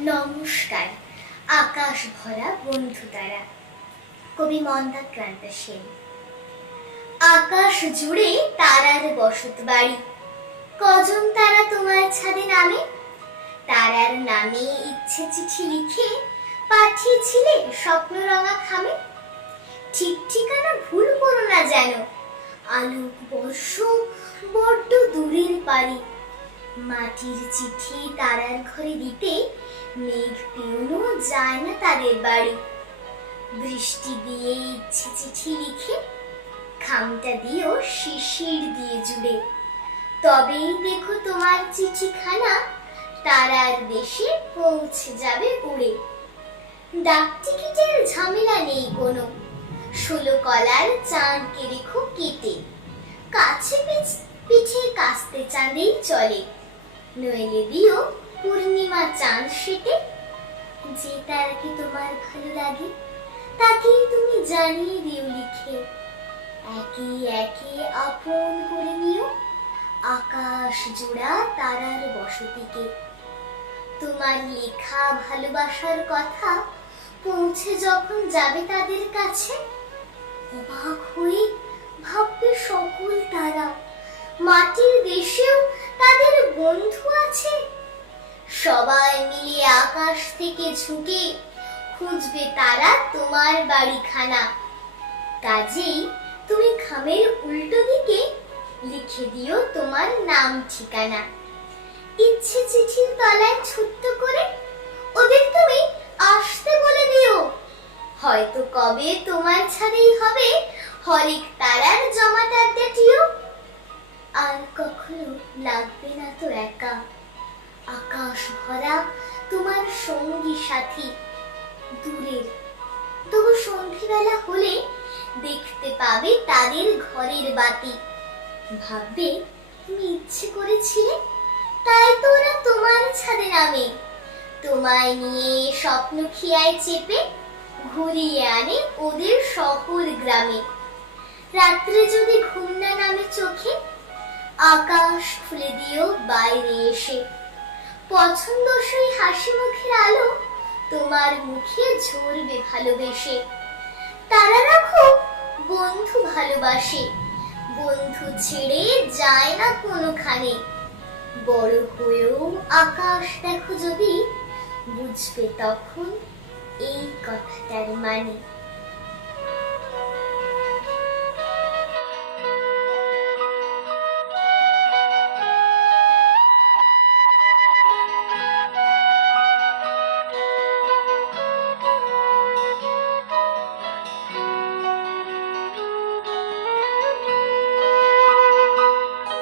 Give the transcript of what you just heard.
নমস্কার, আকাশ ভরা বন্ধু তারা কবি মন্দাক্রান্ত সেন। আকাশ জুড়ে তারার বসত বাড়ি। কজন তারা তোমার ছাদে নামে? তারার নামে ইচ্ছে চিঠি লিখে পাঠিয়েছিলে স্বপ্ন রঙা খামে? ঠিক ঠিকানা ভুল করো না যেন। আলোক বর্ষ বড্ড দূরের পারি মাটির চিঠি তারার ঘরে দিতে মেঘ পেউনো যায় না তাদের বাড়ি। বৃষ্টি দিয়ে ইচ্ছে চিঠি লিখে খামটা দিও শিশির দিয়ে জুড়ে। তবেই দেখো তোমার চিঠিখানা তারার দেশে পৌঁছে যাবে উড়ে। ডাক টিকিটের ঝামেলা নেই কোনো, ষোলো কলার চাঁদকে রেখো কেটে। কাছে পিঠে কাস্তে চাঁদেই চলে। নইলে দিও পূর্ণিমা চাঁদ সেটে। যে তারাকে তোমার ভালো লাগে, তাকেই তুমি জানিয়ে দিও লিখে। একে একে আপন করে নিও, আকাশ জোড়া তারার বসতিকে। তোমার লেখা ভালোবাসার কথা পৌঁছে যখন যাবে তাদের কাছে, অবাক হয়ে সবাই মিলে আকাশ থেকে ঝুঁকে খুঁজবে তারা তোমার বাড়িখানা। কাজেই তুমি খামের উল্টো দিকে লিখে দিও তোমার নাম, ঠিকানা। ইচ্ছে চিঠির তলায় ছোট্ট করে ওদের তুমি আসতে বলে দিও। হয়তো কবে তোমার ছাদেই হবে হরেক তারার জমাটার দেটিও আর কখনো লাগবে না তো একা। সঙ্গী সাথী দূরের তবু সন্ধিবেলা হলে দেখতে পাবে তাদের ঘরের বাতি। ভাববে, তুমি ইচ্ছে করেছিলে? তাই তো ওরা তোমার ছাদে নামে। তোমায় নিয়ে স্বপ্ন খিয়ায় চেপে ঘুরিয়ে আনে ওদের শহর গ্রামে। রাত্রে যদি ঘুম না নামে চোখে, আকাশ খুলে দিও বাইরে এসে পছন্দসই হাসি মুখের আলো তোমার মুখে ঝরবে ভালোবেসে। তারা রাখো বন্ধু ভালোবাসে। বন্ধু ছেড়ে যায় না কোনোখানে। বড় হয়েও আকাশ দেখো যদি, বুঝবে তখন এই কথাটার মানে।